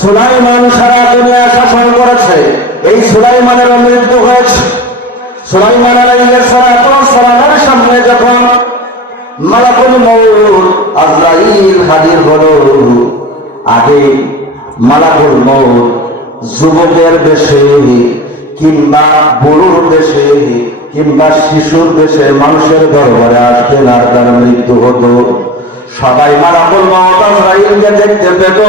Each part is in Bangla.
সুলাইমান সারা দুনিয়া শাসন করেছে, এই সুলাইমানের মৃত্যু হয়েছে। সুলাইমান আলাইহিস সালামের সামনে যখন মালাকুল মউত আজরাইল হাজির হলো, আগে মালাকুল মউত যুবকের বেশে কিংবা বুড়োর বেশে কিংবা শিশুর বেশে মানুষের দরবারে আসতেন আর তার মৃত্যু হতো। সবাই মালাকুল মউত আজরাইলকে দেখতে পেত।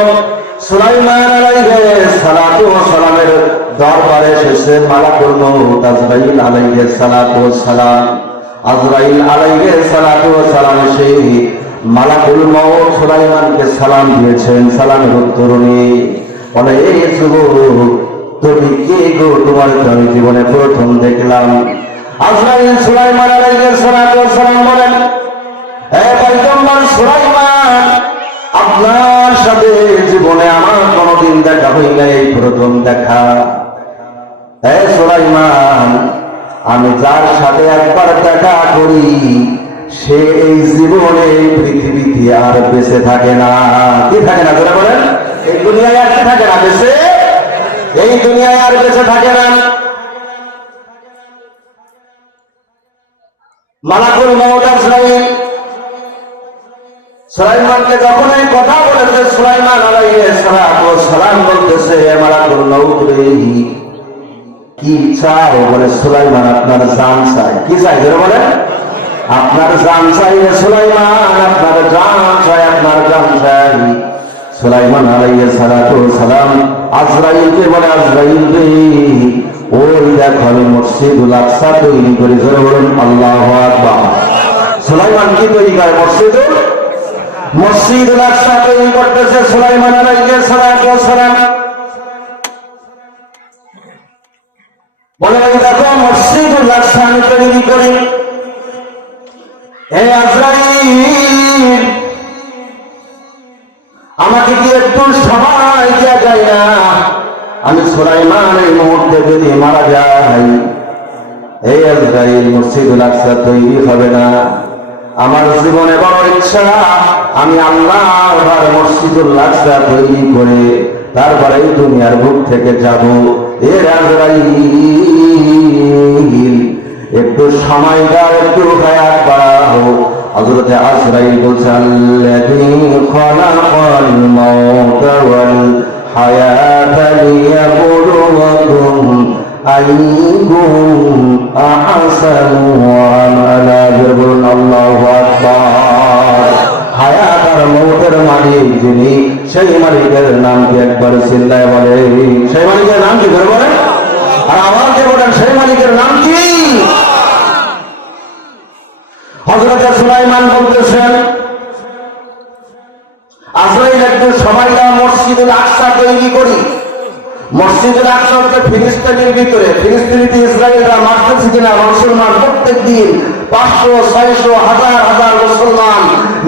সুলাইমান আলাইহিস সালামের দরবারে এসেছে মালাকুল মউত আজরাইল আলাইহিস সালাম। আজরাইল আলাইহিস সালাম এসে মালাকুল মউত সুলাইমানকে সালাম দিয়েছেন। সালামের উত্তর নিয়ে বলে, এই যুবক তুমি কে গো? তোমার আমি জীবনে প্রথম দেখলাম। আজরাইল সুলাইমান আলাইহিস সালাম বলেন, হে পয়গম্বর সুলাইমান, আপনার সাথে জীবনে আমার কোনদিন দেখা হই নাই, প্রথম দেখা। হে সুলাইমান, আমি যার সাথে একবার দেখা করি সে এই জীবনে পৃথিবীতে আর বেঁচে থাকে না। কি থাকে না ধরে বলেন? এই দুনিয়ায় আর কি থাকে না? বেঁচে এই দুনিয়ায় আর বেঁচে থাকে না। মালাকুল মউত আজরাইল সুলাইমানকে যখন এই কথা বলেছে, সুলাইমান আলাইহিস সালাম বলতেছে, মালাকুল মউত রে কি চাও? বলে, সুলাইমান আপনার জান চাই। কি চাই ধরে বলেন? আপনার জান চাই রে সুলাইমান, আপনার জান চাই, আপনার জান চাই। সুলাইমান আলাইহিস সালাম আজরাইলকে বলে, আজরাইল রে ওই দেখো আমি মসজিদুল আকসা তৈরি করি। ধরে বলেন আল্লাহু আকবার। সুলাইমান কি তৈরি করে? মসজিদুল আকসা তৈরি করতেছে সুলাইমান আলাইহিস সালাম। বলে, দেখো মসজিদুল আকসা আমি তৈরি করি। হে আজরাইল, আমাকে কি একটু সময় দেওয়া যায় না? আমি সুলাইমান এই মুহূর্তে যদি মারা যাই, হে আজরাইল মসজিদুল আকসা তৈরি হবে না। আমার জীবনে বড় ইচ্ছা, আমি আল্লাহর মসজিদুল আকসা তৈরি করে তারপরে এই দুনিয়ার বুক থেকে যাব। এর আজরাইল একটু সময় দাও, একটু হায়াত বাড়াও। হযরতে আজরাইল বলছে, আল্লাযী খালাকাল মাউতা ওয়াল হায়াতা লিয়াবলুয়াকুম আইয়ুকুম আহসানু আমালা। বলুন আল্লাহু আকবার। হায়াত আর মউতের মালিক যিনি, সেই মালিকের নাম কি একবার চিল্লায় বলে? সেই মালিকের নাম কি ধরে বলেন? আর আমাকে বলেন, সেই মালিকের নাম কি? হযরত সুলাইমান বলতেছেন, আজরাইল একটু সময় দাও, মসজিদুল আকসা তৈরি করি। মসজিদুল আকসা হচ্ছে ফিলিস্তিনের ভিতরে। ফিলিস্তিনিতে ইসরায়েলরা মারতেছে কিনা? মুসলমান প্রত্যেক দিন 500, 600, হাজার হাজার মুসলমান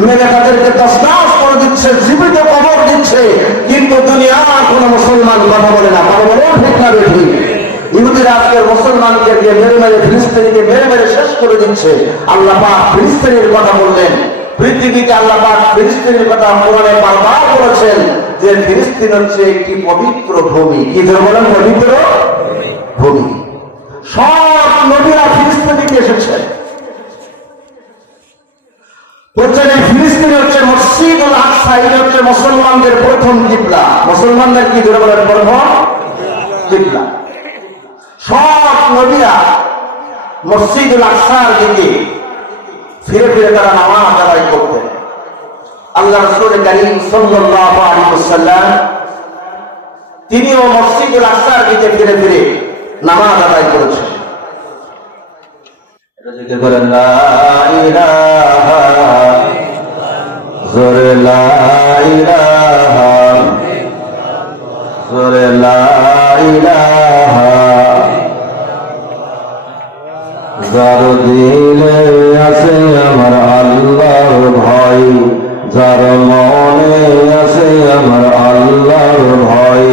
মেরে তাদেরকে তছনছ করে দিচ্ছে, জীবিত কবর দিচ্ছে, কিন্তু দুনিয়ার কোন মুসলমান কথা বলে না। কথা বলে ঠিক না বেঠিক? ইহুদিরা আজকের মুসলমানকে দিয়ে মেরে মেরে ফিলিস্তিনিকে মেরে মেরে শেষ করে দিচ্ছে। আল্লাহ পাক ফিলিস্তিনের কথা বললেন। পৃথিবীতে আল্লাহ পাক ফিলিস্তিনের কথা কোরআনে বারবার বলেছেন যে ফিলিস্তিন হচ্ছে একটি পবিত্র ভূমি। কি ধরে বলেন? পবিত্র ভূমি। সব নবীরা ফিলিস্তিনে এসেছেন। বলছেন ফিলিস্তিন হচ্ছে মসজিদুল আকসা, এটা হচ্ছে মুসলমানদের প্রথম কিবলা। মুসলমানদের কি ধরে বলেন? প্রথম কিবলা। সব নবীরা মসজিদুল আকসার দিকে ফিরে ফিরে তারা নামাজ আদায় করতেন। আল্লাহ রাসূল কারীম সাল্লাল্লাহু আলাইহি ওয়াসাল্লাম তিনিও মসজিদুল আকসার দিকে ফিরে ফিরে নামাজ আদায় করেছেন। এটা জিকির করেন, লা ইলাহা জোরে লা ইলাহা জোরে লা ইলাহা। যার দিলে আছে আমার আল্লাহর ভয়, যার মনে আছে আমার আল্লাহর ভয়,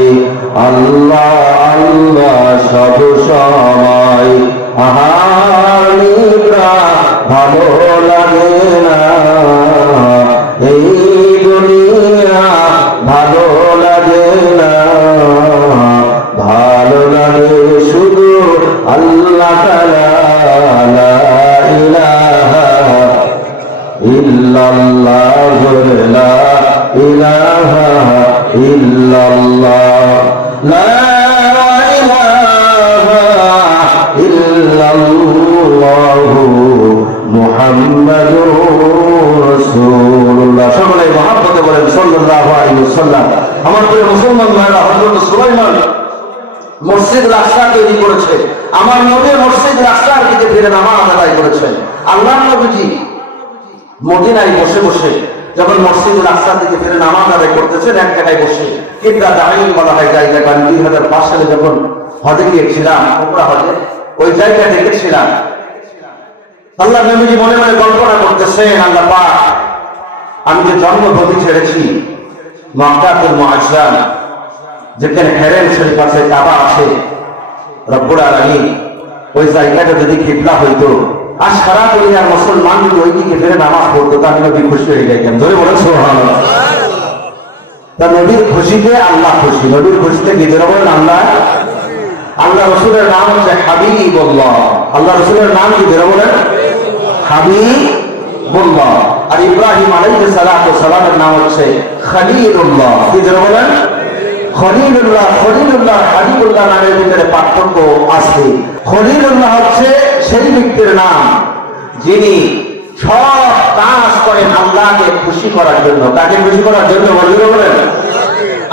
আল্লাহ আল্লাহ সব সময়। আহারিকা ভালো লাগে না, এই দুনিয়া ভালো লাগে না, মুসলমান ভাইরা, হযরত সুলাইমান মসজিদ রাস্তা তৈরি করেছে, আমার নবী মসজিদ রাস্তার দিকে ফিরে নামাজ আদায় করেছেন। আল্লাহর নবীজি মদিনায় বসে বসে যখন মসজিদ রাস্তার দিকে ফিরে নামাজ আদায় করতেছেন, এক জায়গায় বসে কিবলা দাঁড়িয়ে বলা হয় জায়গাটা, আমি 2005 সালে যখন হজে গিয়েছিলাম, ওমরা হজে, ওই জায়গা দেখেছিলাম। আল্লাহ নবীজি মনে মনে কল্পনা করতেছেন, আল্লাহ পাক, আমি যে জন্মভূমি ছেড়েছি মক্কাতুল মুআজ্জাম, যেখানে হেরেম শরীফ আছে, কাবা আছে, রব্বুল আলামিন ওই জায়গাটা যদি কিবলা হইতো আর সারা দুনিয়ার মুসলমান যদি ওই দিকে ফিরে নামাজ পড়তো, তা আমি নবী খুশি হয়ে যাইতাম। ধরে বলেন সুবহানাল্লাহ। তা নবীর খুশিতে আল্লাহ খুশি, নবীর খুশিতে কি ধরে বলেন আল্লাহ। আল্লাহ রসুলের নাম হচ্ছে হাবিবুল্লাহ, আল্লাহ রসুলের নাম কি ধরে বলেন হাবিবুল্লাহ। আর ইব্রাহিম আলাইহিস সালাতু সালামের নাম হচ্ছে খলিলুল্লাহ, কি ধরে বলেন খলিলুল্লাহ। খলিলুল্লাহ হাবিবুল্লাহ নামের ভিতরে পার্থক্য আছে। খলিলুল্লাহ হচ্ছে সেই ব্যক্তির নাম যিনি সব কাজ করেন আল্লাহকে খুশি করার জন্য। তাকে খুশি করার জন্য বলেন,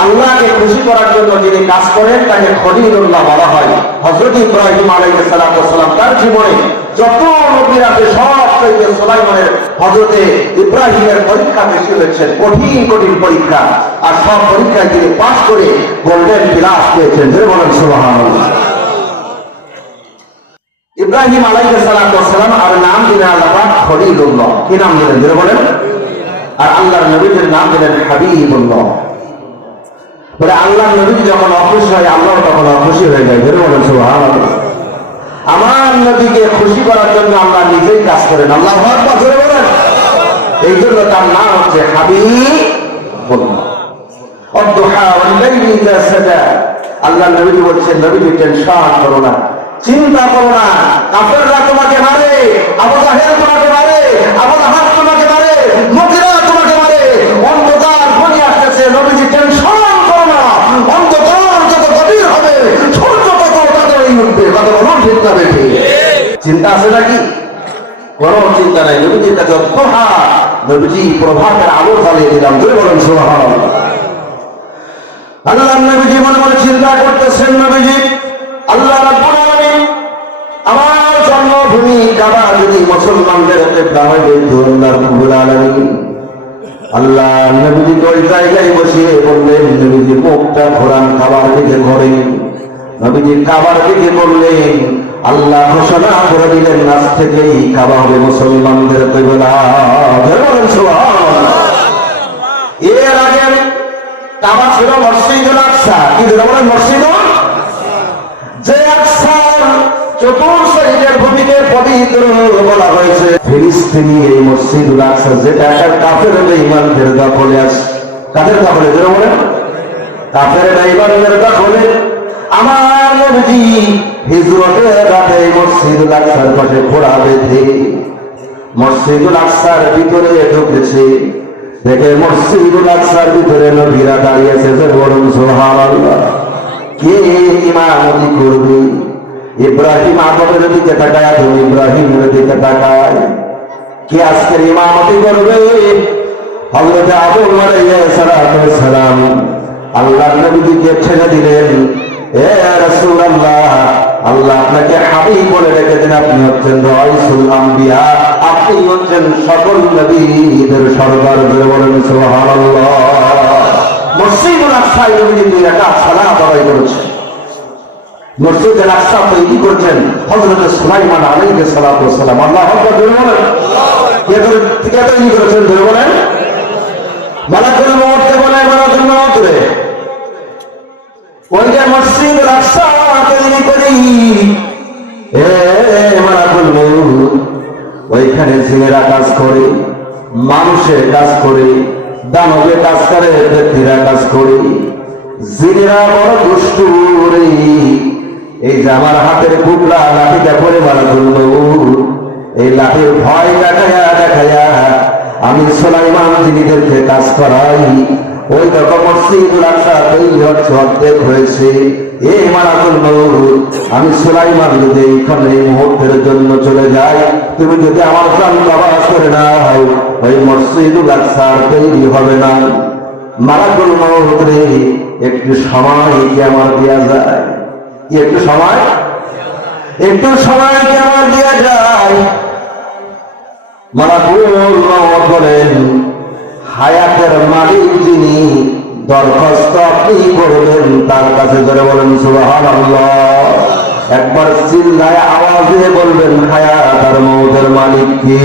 আল্লাহকে খুশি করার জন্য যিনি কাজ করেন তাকে খলিলুল্লাহ বলা হয়। হযরত ইব্রাহিম আলাইহিস সালাতু সালাম তার জীবনে যত নবী আছে সব থেকে সুলাইমানের হযরতে ইব্রাহিমের পরীক্ষা বেশি হয়েছে, কঠিন কঠিন পরীক্ষা, আর সব পরীক্ষায় তিনি পাস করে গোল্ডেন প্লাস পেয়েছেন। যে বলেন সুবহানাল্লাহ। ইব্রাহিম আলাইহিস সালাতু সালাম আর নাম দিলেন আল্লাহ পাক খলিলুল্লাহ, কি নাম দিলেন যে বলেন, আর আল্লাহর নবীর নাম দিলেন হাবিবুল্লাহ। বলে আল্লাহর নবী যখন অখুশি হয় আল্লাহ তখন অখুশি হয়ে যায়। যে বলেন সুবহানাল্লাহ। আমার নবীকে খুশি করার জন্য আল্লাহ নিজেই কাজ করেন। আল্লাহু আকবার, জোরে বলেন। এই জন্য তার নাম হচ্ছে হাবিবুল্লাহ। অদ্দুহা ওয়াল লাইলি ইযা সাজা, আল্লাহ নবী বলছেন, নবী টেনশন করো না, চিন্তা করো না, কাফেররা তোমাকে মারে, আবু জাহেল তোমাকে মারে, আবু লাহাব তোমাকে মারে, মুগিরা তোমাকে মারে, অন্ধকার ঘনিয়ে আসতেছে, নবীজি টেনশন করো না, অন্ধকার যত গভীর হবে সূর্য তত তাড়াতাড়ি উঠবে। কথা বলুন ঠিক না বেঠি? চিন্তা আছে নাকি? কোনো চিন্তা নাই। নবীজির কাছে অদ্দুহা, নবীজি প্রভাতের আলো জ্বালিয়ে দিলাম। জোরে বলেন সুবহানাল্লাহ। আল্লাহ নবীজি মনে মনে চিন্তা করতেছেন, নবীজি আল্লাহ রাব্বুল আলামিন আমার জন্মভূমি কাবা যদি মুসলমানদের কিবলা হয় তো আল্লাহ রাব্বুল আলামিন আল্লাহ নবীজি ওই জায়গায় বসে বললেন, নবীজি মুখটা ঘোরান কাবার দিকে ঘোরেন। নবীজি কাবার দিকে বললেন, আল্লাহ ঘোষণা করে দিলেন আজ থেকেই কাবা হবে মুসলমানদের কিবলা। বলেন সুবহানাল্লাহ। এর আগে কাবা ছিল মসজিদুল আকসা, কি বলেন মসজিদুল, যে আকসার চতুর্দিকের ভূমিকে পবিত্র বলা হয়েছে। ফিলিস্তিনি এই মসজিদুল আকসা যেটা কাফের বেঈমানদের দখলে আছে। কাদের দখলে? জোরে বলেন। কাফের বেঈমানদের দখলে। আমার নবীজি হিজরতের রাতে মসজিদুল আকসার পাশে ঘোড়া বেঁধে মসজিদুল আকসার ভিতরে ঢুকেছে। দেখে মসজিদুল আকসার ভিতরে নবীরা দাঁড়িয়েছে। যে বলুন সুবহানাল্লাহ। কে ইমামতি করবে? ইব্রাহিম আদমের দিকে তাকায়, তুমি ইব্রাহিমের দিকে তাকায়। কে আজকের ইমামতি করবে? হযরত আদম আলাইহিস সালাম আল্লাহর নবীকে ছেড়ে দিলেন। এ রাসূলুল্লাহ, আল্লাহ আপনাকে হাবিব বলে রেখেছেন, আপনি হচ্ছেন রাইসুল আম্বিয়া, আপনি হচ্ছেন সকল নবীদের সরদার। বলেন সুবহানাল্লাহ। মসজিদুল আকসায় নবীজি 2 রাকাত সালাত আদায় করেছেন। মসজিদুল আকসা তৈরি করেছেন হযরত সুলাইমান আলাইহিস সালাতু ওয়াসসালাম। আল্লাহু আকবার, বলেন। কে তৈরি করেছেন? বলেন। মালাকুল মউতকে বলে, মালাকুল মউত রে ওই যে মসজিদুল আকসা তৈরি করি, এ মালাকুল মউত ওইখানে জিনেরা কাজ করে, মানুষের কাজ করে, দানবে কাজ করে, ব্যক্তিরা কাজ করে। জিনেরা বড় দুষ্টু রে। এই যে আমার হাতের টুকরা লাঠিটা পরে মালাকুল মউত এই লাঠির ভয় দেখায়া আমি সুলাইমান জিনিদেরকে কাজ করাই। ওই দেখো মসজিদুল আকসা তৈরি হচ্ছে, অর্ধেক হয়েছে। এই মালাকুল মউত, আমি সুলাইমান যদি এইখানে এই মুহূর্তের জন্য চলে যাই, তুমি যদি আমার প্রাণ কবজ করে নাও, ওই মসজিদুল আকসা তৈরি হবে না। মালাকুল মউত রে, একটু সময় কি আমার দেওয়া যায়? একটু সময় কি আমার দেওয়া যায়? মালাকুল মউত বলেন, হায়াতের মালিক যিনি, দরখাস্ত আপনি করবেন তার কাছে। ধরে বলেন সুবহানাল্লাহ। একবার চিল্লায় আওয়াজ দিয়ে বলবেন, হায়াত আর মউতের মালিক কি?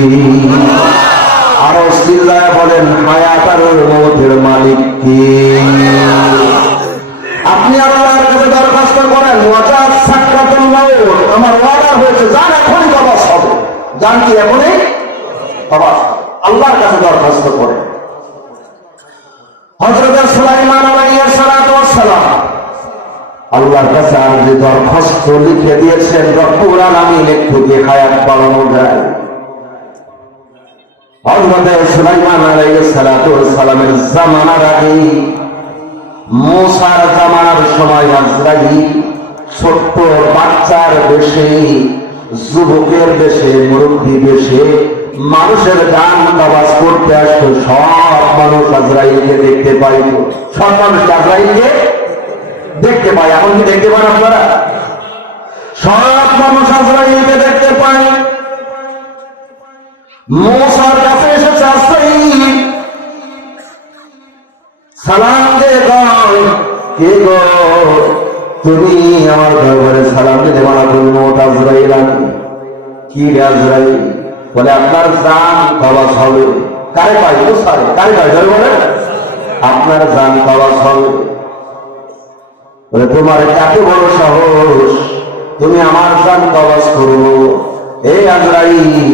আরো চিল্লায় বলেন, হায়াত আর মউতের মালিক কি? আপনি আল্লাহর কাছে দরখাস্ত করেন, ওয়াজাত সাকরাতুল মাউত, আমার ওয়াদা হয়েছে জান এখনই কবজ হবে, জান কি এখনই কবজ হবে। আল্লাহর কাছে দরখাস্ত করেন। হযরত সুলাইমান আলাইহিস সালাতু ওয়াস সালাম আল্লাহর কাছে আর যে দরখাস্ত লিখে দিয়েছেন, রব্বুল আলামিন একটু কি হায়াত বাড়ানো যায়? হযরত সুলাইমান আলাইহিস সালাতু ওয়াস সালামের জামানার আগে, মুসার জামানার সময় আজরাইল ছোট্ট বাচ্চার বেশে, যুবকের বেশে, মুরব্বী বেশে মানুষের গান আওয়াজ করতে আসতো। সব মানুষ আজরাইলকে দেখতে পাইত, সব মানুষ আজরাইলকে দেখতে পায়। এখন কি দেখতে পান আপনারা? সব মানুষ আজরাইলকে দেখতে পায়। মুসার কাছে এসেছে আজরাইল, সালাম দিয়ে কয়, কে গো তুমি আমার দরবারে সালাম দিতে মালাকুল মউত আজরাইল। আমি কি রে আজরাইল? বলে আপনার জান কবজ হবে। কারে পাই? মুসারে। কারে পাই? ধরে বলে আপনার জান কবজ হবে। বলে তোমার এত বড় সাহস, তুমি আমার জান কবজ করবো? এই আজরাইল,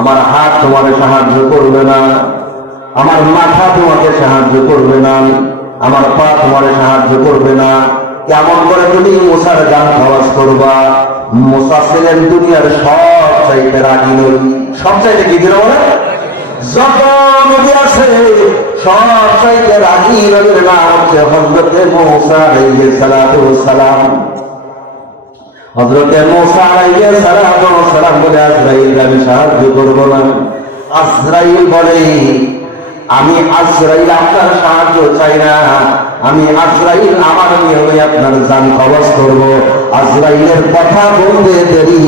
আমার হাত তোমার সাহায্য করবে না, আমার মাথা তোমাকে সাহায্য করবে না, আমার পা তোমার সাহায্য করবে না। কেমন করে তুমি মুসার জান কবজ করবা? মুসা ছিলেন দুনিয়ার সব চাইতে রাগী নবী। সব চাইতে কি দিল বলে? যত নবী আছে সব চাইতে রাগী নবীর নাম হচ্ছে হযরতে মুসা আলাইহিস সালাতু ওয়াস সালাম। হযরতে মুসা আলাইহিস সালাতু ওয়াস সালাম বলে, আজরাইল আমি সাহায্য করব না। আজরাইল বলে, আমি আজরাইল আপনার সাহায্য চাই না, আমি আজরাইল আমার নিয়মে আপনার জান কবজ করব। আজরাইলের কথা বলতে দেরি,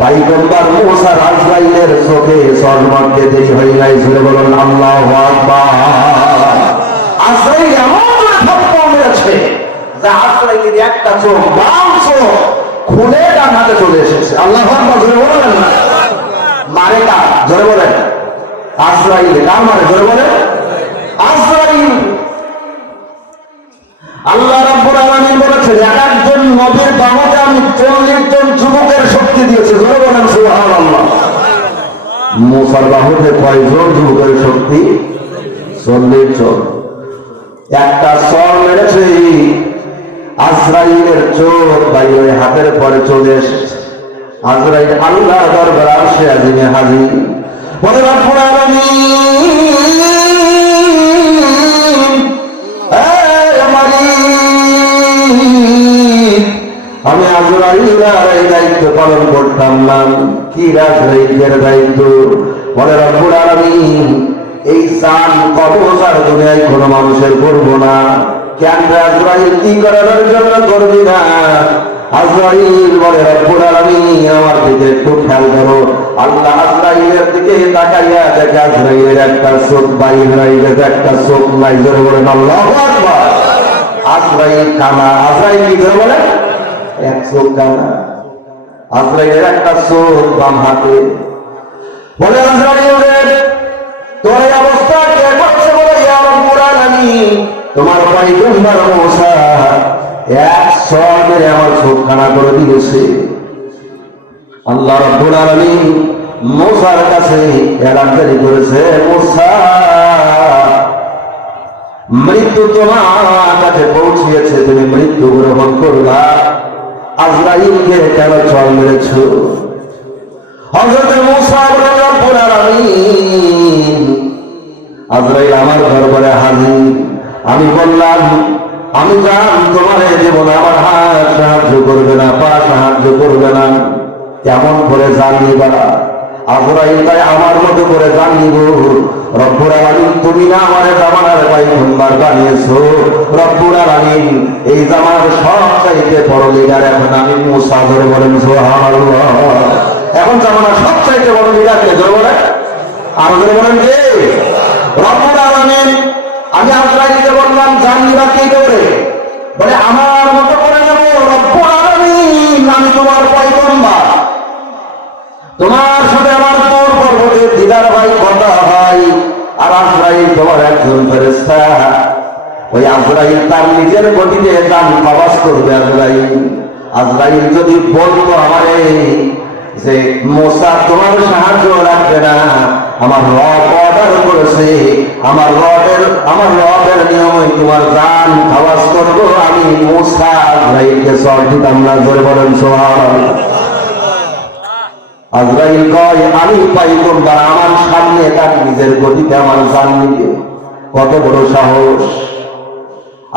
পয়গম্বর মুসা আজরাইলের চোখে সর মারতে দেরি হয় নাই। জোরে বলুন আল্লাহু আকবার। আজরাইল এমন করে ধাক্কা মেরেছে যে আজরাইলের একটা চোখ, বাম চোখ খুলে ডান হাতে চলে এসেছে। আল্লাহু আকবার। জোরে বলেন না। মারে কার? জোরে বলেন। আজরাইল। কার মারে? জোরে বলেন। আজরাইল। আল্লাহ রাব্বুল আলামিন বলেছেন, একজন নবীর দাওয়াতে আমি 40 জন যুবকের শক্তি দিয়েছি। জোরে বলেন সুবহানাল্লাহ। মুসার বাহুতে কয়জন যুবকের শক্তি? 40 জন। একটা সর মেরেছে, আজরাইলের চোখ বাইরে হাতের পরে চলে এসেছে। আজরাইল আল্লাহর দরবারে আরশে আজিমে হাজির। বলে রব্বুল আলামিন, আমি আজরাইলের এই দায়িত্ব পালন করতাম না। কি আজরাইলের দায়িত্ব? বলে রব্বুল আলামিন, এই জান কবজ আর দুনিয়ায় কোনো মানুষের করব না। কেন আজরাইল কি করার জন্য করবি না? আজরাইল বলে, রব্বুল আলামিন আমার দিকে একটু খেয়াল করো। আল্লাহ আজরাইলের দিকে তাকাইয়া দেখে আজরাইলের একটা চোখ বাইর হয়ে গেছে, একটা চোখ নাই। জোরে বলেন আল্লাহু আকবার। আজরাইল কানা। আজরাইল কি করে বলে? এক চোখ কানা। আজরাইলের একটা চোখ বাম হাতে। বলে আজরাইল, তোর এই অবস্থা কে করছে? বলে, ইয়া রব্বুল আলামিন, তোমার পয়গম্বর মুসা এক সর মেরে আমার চোখ কানা করে দিয়েছে। আল্লাহ রাব্বুল আলামিন মুসার কাছে এলান জারি করেছে, মুসা, মৃত্যু তোমার কাছে পৌঁছিয়েছে, তুমি মৃত্যু গ্রহণ করবা। আজরাইলকে কেন চল মেরেছ? হযরত মুসা বলেন, রব্বুল আলামিন, আজরাইল আমার দরবারে হাজির। আমি বললাম, আমি জান তোমারে দেব না, আমার হাত সাহায্য করবে না, পা সাহায্য করবে না। কেমন করে জান নিবা? আজরাইল তাই আমার মতো করে জান নিব। রব্বুল আলামিন তুমি না আমার জামানার পয়গম্বর বানিয়েছো। রব্বুল আলামিন এই জামানার সবচাইতে বড় লিডার এখন আমি মুসা। ধরে বলেন সুবহানাল্লাহ। এখন জামানার সবচাইতে বড় লিডার কে? ধরে বলেন, আরো ধরে বলেন কে? রব্বুল আলামিন। আমি আজরাইলকে বললাম জান নিবা কি করে? বলে আমার মতো করে নেব। রব্বুল আলামিন আমি তোমার পয়গম্বর, তোমার সাথে আমার তোর পর্বতের দিদার ভাই কথা হয়। আর আজরাইল তোমার একজন ফেরেশতা। ওই আজরাইল তার নিজের গতিতে জান কবজ করবে। আজরাইল যদি বলতো আমারে যে মুসা তোমার সাহায্য লাগবে না, আমার রব অর্ডার করেছে, আমার রবের নিয়মে তোমার জান কবজ করব, আমি মুসা আজরাইলকে সর দিতাম না। জোরে বলেন সুবহানাল্লাহ। আজরাইল কয় আমি পয়গম্বর, আমার সামনে তার নিজের গতিতে আমার জান নিবে। কত বড় সাহস!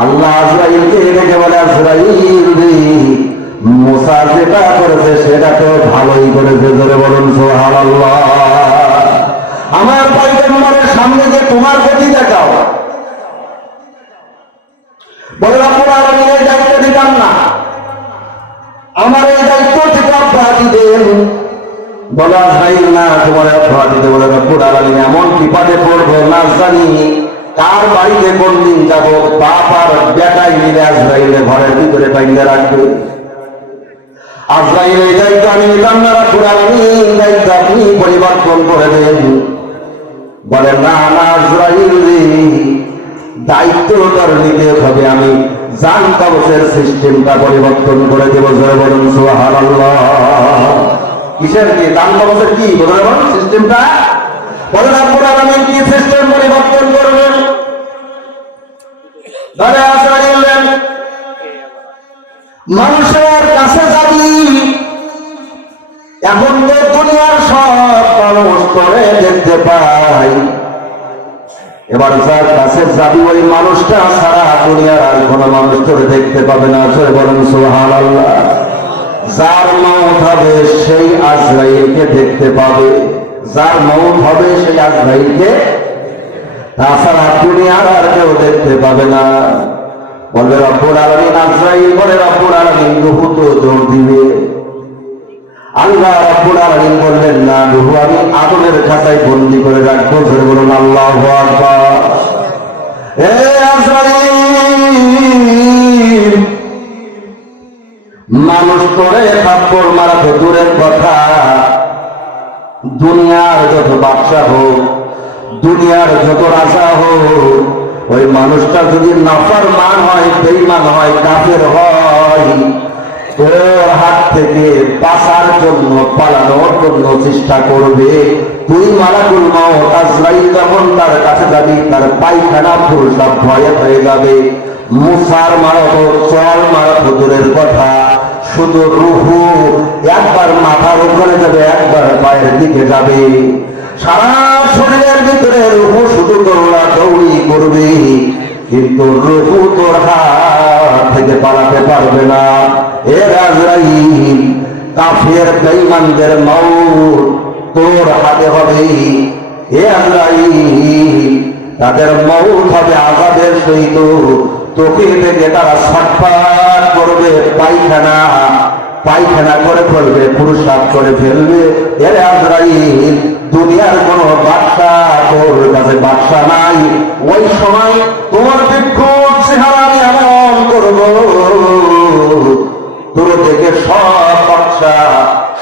আল্লাহ আজরাইলকে রেখে বলে আজরাইল রে, মুসা যেটা করেছে সেটা তো ভালোই করেছে। ধরে বলুন সুবহানাল্লাহ। আমার পয়গম্বরের সামনে যে তোমার গতি দেখাও। বলে রব্বুল আলামিন এই দায়িত্ব দিতাম না, আমার এই দায়িত্ব থেকে আপনারা দিবেন। বলা যায় না তোমার অপরাধ দিতে। বলে রব্বুল আলামিন এমন বিপদে পড়বো না জানি কার বাড়িতে কোন দিন যাবো, বাপ আর বেটাই মিলে আজরাইলের ঘরের ভিতরে বাইন্দা রাখবে। আজরাইল এই দায়িত্ব আমি নিতাম না, রব্বুল আলামিন দায়িত্ব আপনি পরিবর্তন করে দেন। বলে না না আজরাইল রে, দায়িত্ব তোর নিতে হবে, আমি জান কবজের সিস্টেমটা পরিবর্তন করে দেব। জোরে বলুন সুবহানাল্লাহ। কিসের কি? জান কবজের কি বলেন সিস্টেমটা? বলে রব্বুল আলামিন কি সিস্টেম পরিবর্তন করবেন? বলে আজরাইল মানুষের কাছে যাবি, এখন তো দুনিয়ার সব মানুষ করে দেখতে পাই, এবার যার কাছে যাবি ওই মানুষটা সারা দুনিয়ার আর কোন মানুষ তোরে দেখতে পাবে না। জোরে বলেন সুবহানাল্লাহ। যার মউত হবে সেই আজরাইলকে দেখতে পাবে, যার মউত হবে সেই আজরাইলকে, তাছাড়া দুনিয়ার আর কেউ দেখতে পাবে না। বলবে রব্বুল আলামিন, আজরাইল বলে রব্বুল আলামিন রূহ তো জোর দিবে। আল্লাহ রাব্বুল আলামিন বললেন না, রূহ আমি আদমের খাতায় বন্দী করে রাখবো। জোরে বলুন আল্লাহু আকবার। এ আজরাইল, মানুষ করে থাপ্পড় মারা তো দূরের কথা, দুনিয়ার যত বাদশা হোক, দুনিয়ার যত রাজা হোক, ওই মানুষটা যদি নাফরমান হয়, বেঈমান হয়, কাফের হয়, তোর হাত থেকে বাঁচার জন্য, পালানোর জন্য চেষ্টা করবে। তুই মালাকুল মউত আজরাইল যখন তার কাছে যাবি, তার পায়খানা প্রস্রাব ভয়ে হয়ে যাবে। মুসার মারত, চল মারত দূরের কথা, শুধু রুহু একবার মাথার উপরে যাবে, একবার পায়ের দিকে যাবে। সারা শরীরের ভিতরে রুহু শুধু দৌড়া দৌড়ি করবে, কিন্তু রুহু তোর হাত থেকে পালাতে পারবে না। এ আজরাইল, কাফের বেঈমানদের মউত তোর হাতে হবে। এ আজরাইল, তাদের মউত হবে আযাবের সহিত। তোকে থেকে তারা ছটফট করবে, পায়খানা করে ফেলবে, প্রস্রাব করে ফেলবে। এ আজরাইল, দুনিয়ার কোন বাদশা তোর কাছে বাদশা নাই। ওই সময় তোমার বিক্ষোভ চেহারা আমি এমন করব, তোর থেকে সব বাদশা,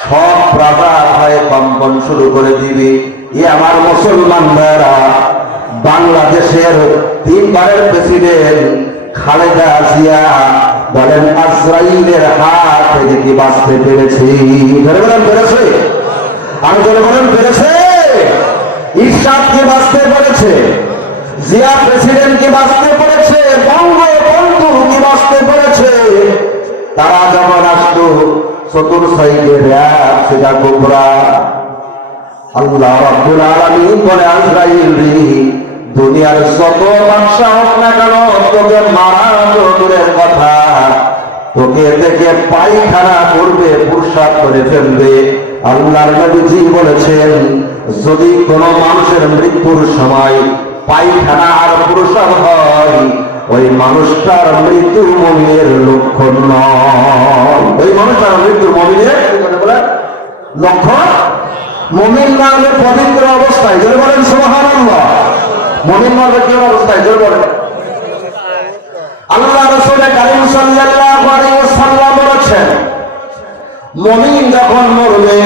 সব রাজা ভয়ে কম্পন শুরু করে দিবে। এ আমার মুসলমান ভাইরা, বাংলাদেশের 3 বারের প্রেসিডেন্ট খালেদা জিয়া বলেন আজরাইলের হাত থেকে কি বাঁচতে পেরেছি? পেরেছে? আমি বলেন পেরেছে? ইরশাদ কি বাঁচতে পেরেছে? জিয়া প্রেসিডেন্ট কি বাঁচতে পেরেছে? বঙ্গবন্ধু কি বাঁচতে পেরেছে? তারা যখন আসতো চতুর্সাইডে র‍্যাব, সেটা কোবরা। আল্লাহ রাব্বুল আলামিন বলে আজরাইল রে, দুনিয়ার যত বাদশা হোক না কেন, তোকে মারা দূরের কথা, তোকে দেখে পায়খানা করবে, প্রস্রাব করে ফেলবে। আল্লাহর নবীজি বলেছেন, যদি কোনো মানুষের মৃত্যুর সময় পায়খানা আর প্রসাব হয়, ওই মানুষটার মৃত্যু মুমিনের লক্ষণ নয়। ওই মানুষটার মৃত্যু মুমিনের লক্ষণ। মুমিন মারবে পবিত্র অবস্থায়, জোরে বলেন সুবহানাল্লাহ। মুমিন মারবে কি অবস্থায়, জোরে বলেন। আল্লাহ রাসূল কারীম সাল্লাল্লাহু আলাইহি ওয়াসাল্লাম বলেছেন, মুমিন যখন মরবে,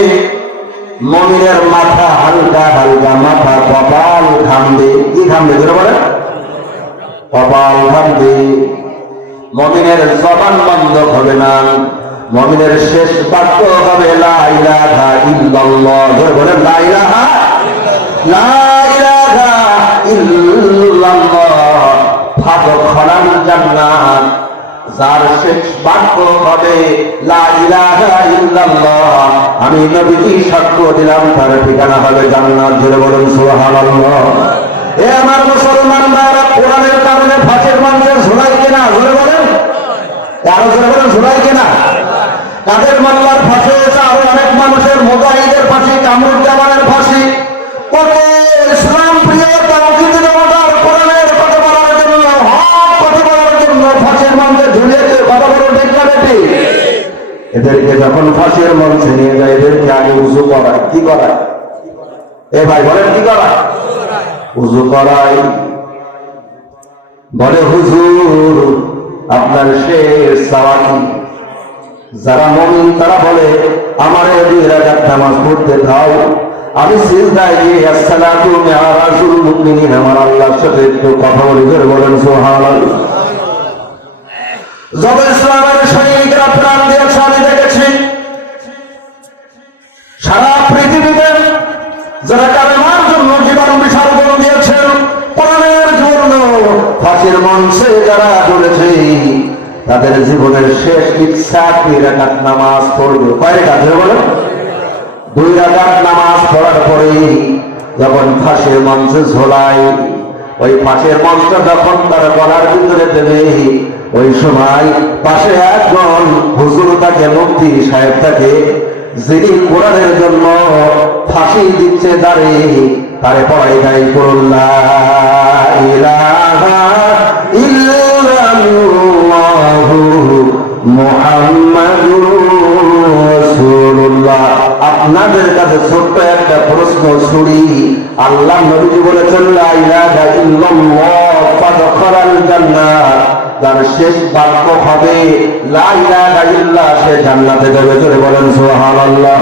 মুমিনের মাথা হালকা হালকা, মাথা কপাল ঘামবে। কি ঘামবে, জোরে বলেন? কপাল ঘামবে। মুমিনের জবান বন্ধ হবে না, মুমিনের শেষ বাক্য হবে লা ইলাহা ইল্লাল্লাহ। জোরে বলেন লা ইলাহা ইল্লাল্লাহ। ফাদখালাল জান্নাত, যার শেষ বাক্য হবে লা ইলাহা ইল্লাল্লাহ, আমি নবীজি সাক্ষ্য দিলাম তার ঠিকানা হবে জান্নাত। জোরে বলেন সুবহানাল্লাহ। এ আমার মুসলমান ভাইরা, কোরআনের কারণে ফাঁসির মঞ্চে ঝুলাই কিনা, জোরে বলেন। আরো জোরে বলেন, ঝুলাই কিনা? কাদের মামলার ফাঁসি হয়েছে? আরো অনেক মানুষের, মুজাহিদের ফাঁসি, কামরুজ্জামানের ফাঁসি। কত ইসলাম প্রিয় তাওহীদ জনতার কোরআনের কথা বলার জন্য, হক কথা বলার জন্য ফাঁসির মঞ্চে ঝুলিয়েছে। কথা বলুন ঠিক না ঠিক? এদেরকে যখন ফাঁসির মঞ্চে নিয়ে যায়, এদেরকে আগে উযু করায়। কি করায়? এ ভাই বলেন, কি করায়? উযু করায়। বলে হুজুর আপনার শেষ চাওয়া কি? যারা মুমিন তারা বলে আমারে 2 রাকাত নামাজ পড়তে দাও, আমি সিজদায় গিয়ে আসসালাতু মি'রাজুল মুমিনিন, আমার আল্লাহর সাথে একটু কথা বলি। জোরে বলেন সুবহানাল্লাহ। যত ইসলামের সৈনিকরা প্রাণ দিয়েছে আমি দেখেছি। সারা পৃথিবীতে যারা কালেমার জন্য জীবন বিসর্জন দিয়েছেন, কোরআনের জন্য ফাঁসির মঞ্চে যারা বলেছে, তাদের জীবনের শেষ ইচ্ছা 2 রাকাত নামাজ পড়বে। কয় রাকাত? বলে 2 রাকাত নামাজ পড়ার পরে যখন ফাঁসির মঞ্চে ঝোলায়, ওই ফাঁসির মঞ্চ যখন তার গলার ভিতরে দেবে, ওই সময় পাশে একজন হুজুর তাকে, মুফতি সাহেব তাকে, যিনি কোরআনের জন্য ফাঁসি দিচ্ছে দাঁড়িয়ে, তারে পড়াই গাই করুন লা ইলাহা ইল্লাল্লাহু মুহাম্মাদুর রাসূলুল্লাহ। আপনাদের কাছে ছোট্ট একটা প্রশ্ন ছুড়ি। আল্লাহ নবীজি বলেছেন লা ইলাহা ইল্লাল্লাহ ফাদখালাল জান্নাত, যার শেষ বাক্য হবে লা ইলাহা ইল্লাল্লাহ, সে জান্নাতে যাবে। জোরে বলেন সুবহানাল্লাহ।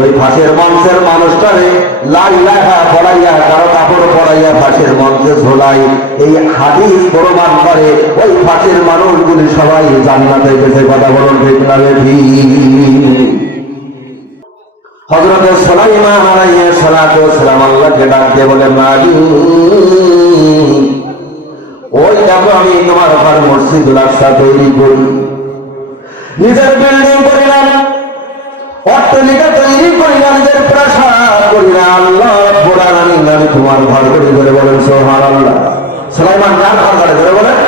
ওই ফাঁসির মঞ্চের মানুষটারে লা ইলাহা পড়াইয়া, কারো কাপড় পড়াইয়া ফাঁসির মঞ্চে ঝোলাই। এই হাদিস প্রমাণ করে ওই ফাঁসির মানুষগুলি সবাই জান্নাতে গেছে। কথা বলুন ঠিক না ঠিক? হযরত সুলাইমান আলাইহিস সালাতু ওয়াস সালাম আল্লাহকে ডাক দিয়ে বলে, মালিক, ওই দেখো আমি তোমার ঘর মসজিদুল আকসা তৈরি করি, নিজের বিল্ডিং করিলাম, অট্টালিকা তৈরি করিলাম, নিজের প্রাসাদ করিলাম। আল্লাহ রাব্বুল আলামিন, আমি তোমার ঘর করি। ধরে বলেন সুবহানাল্লাহ। সুলাইমান কার ঘর করে? ধরে বলেন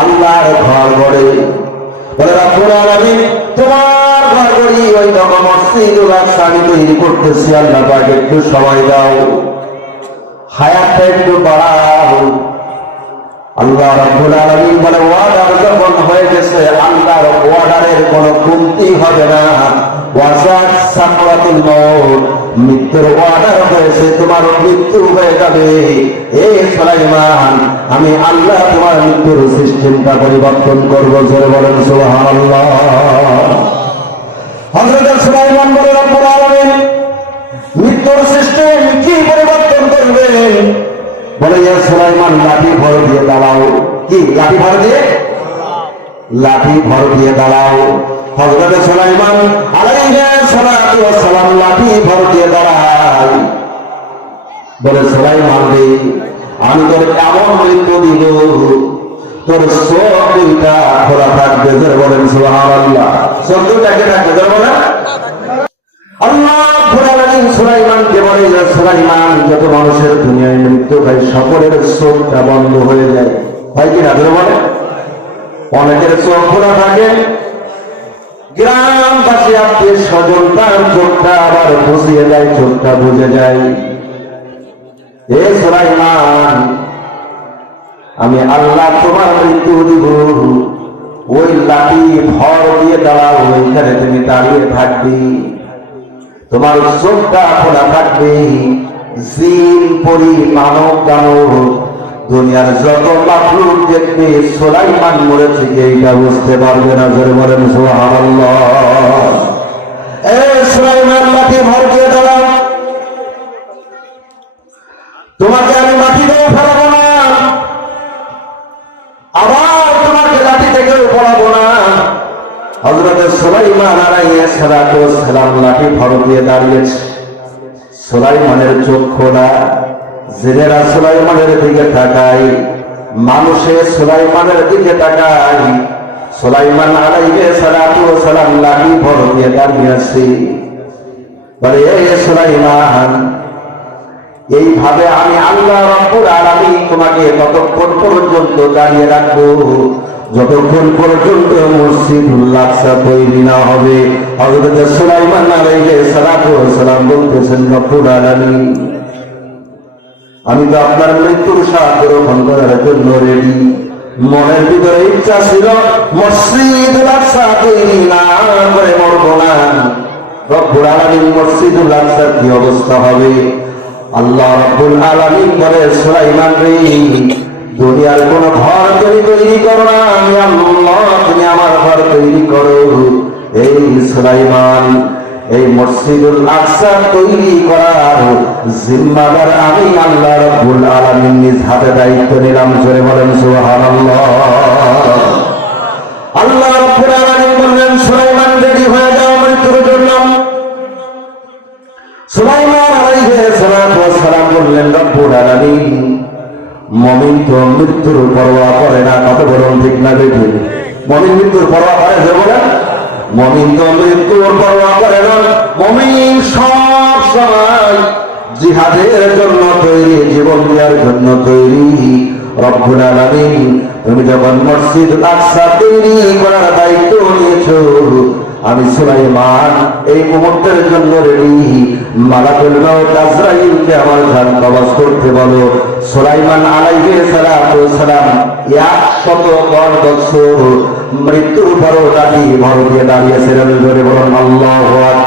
আল্লাহর ঘর করে। বলে রাব্বুল আলামিন তোমার ঘর করি, ওই দেখো মসজিদুল আকসা আমি তৈরি করতেছি। আল্লাহ পাক একটু সময় দাও, হায়াতটা একটু বাড়াও। আল্লাহ রাব্বুল আলামিন বলে ওয়াদার যখন হয়ে গেছে, আল্লাহর ওয়াদারের কোনো কমতি হবে না। ওয়াজাত সাকরাতুল মউত, মৃত্যুর ওয়াদার হয়েছে, তোমার মৃত্যু হয়ে যাবে। এই সুলাইমান, আমি আল্লাহ তোমার মৃত্যুর সিস্টেমটা পরিবর্তন করব। জোরে বলেন সুবহানাল্লাহ। হযরত সুলাইমান বলে রব্বুল আলামিন মৃত্যুর সিস্টেম কি পরিবর্তন করবেন? বলে ইয়া সুলাইমান, লাঠি ভর দিয়ে দাঁড়াও। কি লাঠি ভর দিয়ে? লাঠি ভর দিয়ে দাঁড়াও। হযরত সুলাইমান আলাইহিস সালাতু ওয়াস সালাম লাঠি ভর দিয়ে দাঁড়ায়। বলে সুলাইমান রে, আমি তোর এমন মৃত্যু দিব, তোর চোখ 2টা খোলা থাকবে। জোরে বলেন সুবহানাল্লাহ। চোখ 2টাকে থাকবে। জোরে বলেন আল্লাহ রাব্বুল আলামিন সুলাইমানকে বলে, যে সুলাইমান, যত মানুষের দুনিয়ায় মৃত্যু হয় সকলের চোখটা বন্ধ হয়ে যায়। হয় কিনা? ধরে বলে অনেকের চোখ খোলা থাকে, গ্রাম পাশাপাশি আত্মীয় স্বজন তার চোখটা আবার বুঝিয়ে দেয়, চোখটা বুঝে যায়। হে সুলাইমান, আমি আল্লাহ তোমার মৃত্যু দিব, ওই লাঠি ভর দিয়ে দাঁড়াও, ওইখানে তুমি দাঁড়িয়ে থাকবি, তোমার চোখটা খোলা থাকবে। জিন পরি মানব দানব দুনিয়ার যত মাখলুক দেখবে সুলাইমান মরেছে এইটা বুঝতে পারবে না। জোরে বলেন সুবহানাল্লাহ। এই সুলাইমান লাঠি ভর দিয়ে দাঁড়াও, তোমাকে আমি মাটি দিয়ে ফেলাবো না, আবার তোমাকে লাঠি থেকেও পড়াবো না। হযরত সুলাইমান আলাইহিস সালাম লাঠি ভর দিয়ে দাঁড়িয়েছে। সুলাইমানের চোখ খোলা, জিনেরা সুলাইমানের দিকে তাকায়, মানুষে সুলাইমানের দিকে তাকায়। সুলাইমান আলাইহিস সালাম লাঠি ভর দিয়ে দাঁড়িয়ে আছে, বলে এ সুলাইমান, এইভাবে আমি আল্লাহ রাব্বুল আলামিন তোমাকে ততক্ষণ পর্যন্ত দাঁড়িয়ে রাখবো যতক্ষণ পর্যন্ত মসজিদুল আকসা তৈরি না হবে। হযরত সুলাইমান আলাইহিস সালাম বলতেছেন, রব্বুল আলামিন, আমি তো আপনার মৃত্যুর স্বাদ গ্রহণ করার জন্য রেডি। মনের ভিতরে ইচ্ছা ছিল মসজিদুল আকসা তৈরি না করে মরবো না। রব্বুল আলামিন মসজিদুল আকসার কি অবস্থা হবে? আল্লাহ রাব্বুল আলামিন বলে, সুলাইমান রে, দুনিয়ার কোন ঘর তৈরি করো না, আমি আল্লাহ, তুমি আমার ঘর তৈরি করো। এই সুলাইমান, এই মসজিদুল আকসা তৈরি করার জিম্মাদার আমি আল্লাহ রাব্বুল আলামিন নিজ হাতে দায়িত্ব নিলাম। জোরে বলেন সুবহানাল্লাহ। আল্লাহ রাব্বুল আলামিন বললেন, সুলাইমান রেডি হয়ে যাও মৃত্যুর জন্য। সুলাইমান আলাইহিস সালাম বললেন, রব্বুল আলামিন, মুমিন তো মৃত্যুর পরোয়া করে না। কত বলুন ঠিক না বেঠি? মুমিন মৃত্যুর পরোয়া করে? যে বলেন, মুমিন তো মৃত্যুর পরোয়া করে না। মুমিন সব সময় জিহাদের জন্য তৈরি, জীবন দেওয়ার জন্য তৈরি। রব্বুল আলামিন, তুমি যখন মসজিদুল আকসা তৈরি করার দায়িত্ব নিয়েছো, আমি সুলাইমান এই মুহূর্তের জন্য রেডি। মালাকুল মউত আজরাইলকে আমার জান কবজ করতে বলো। সুলাইমান আলাইহিস সালাম 110 বছর মৃত্যুর পরও লাঠি ভর দিয়ে দাঁড়িয়েছিলেন। জোরে বলুন আল্লাহু আকবার।